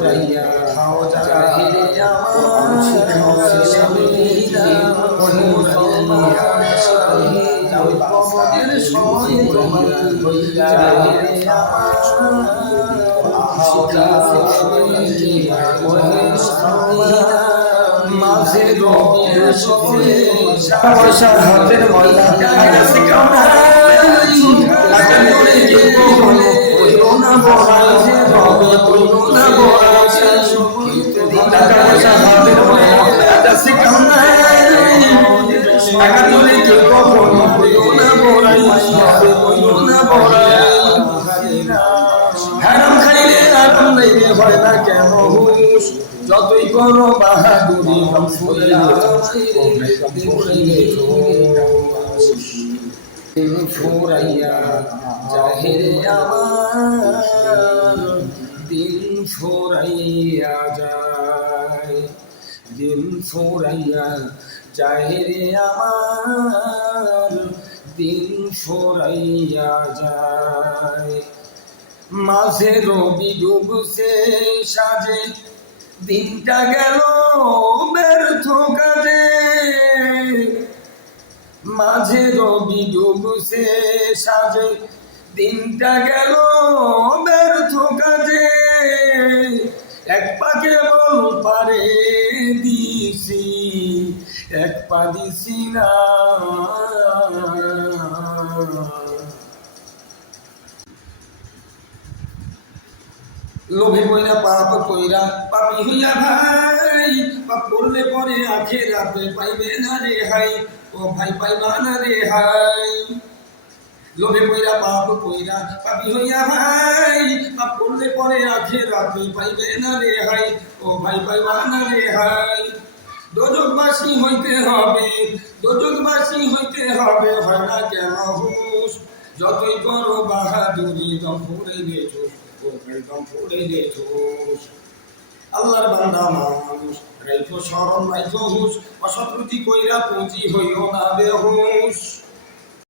ফুরাইয়া খাও জাহিরে আমার স্বামীরা কবরের সময় তোমার জাহিরে আমার মাঝে রবির সময়ে পয়সা হাতের ময়লা হারাম খাইলে আরাম লাইলে হয় না কেন হুশ যতই করো বাহাদুরি ফুরাইয়া জাহিরে আমার দিন ফুরাইয়া যায় দিন ফুরাইয়া জাহিরে আমার দিন ফুরাইয়া যায় মাঝে রবি ডুবছে সাজে দিনটা গেল ব্যর্থ কাজে মাঝে রবি ডুবছে সাজে দিনটা গেল ব্যর্থ কাজে এক পা কেবল পারে দিছি এক পা দিছি না লোভে পয়রা পাপ কইরা পাপি হইয়া ভাই পাপ করলে পরে আখিরাতে পাইবে না রে হাই ও ভাই পাইবা না রে হাই লোভে পয়রা পাপ কইরা পাপি হইয়া ভাই পাপ করলে পরে আখিরাতে পাইবে না রে হাই ও ভাই পাইবা না রে হাই দোজখবাসী হইতে হবে দোজখবাসী হইতে হবে হয় না কেন হুশ যতই করো বাহাদুরি দম ফুরাইবে জোশ দম ফুরাইবে জোশ আল্লাহর বান্দা মানুষ রাইখো শরণ রাইখো হুশ অসৎ কইরা পুঁজি হইও না বেহুশ।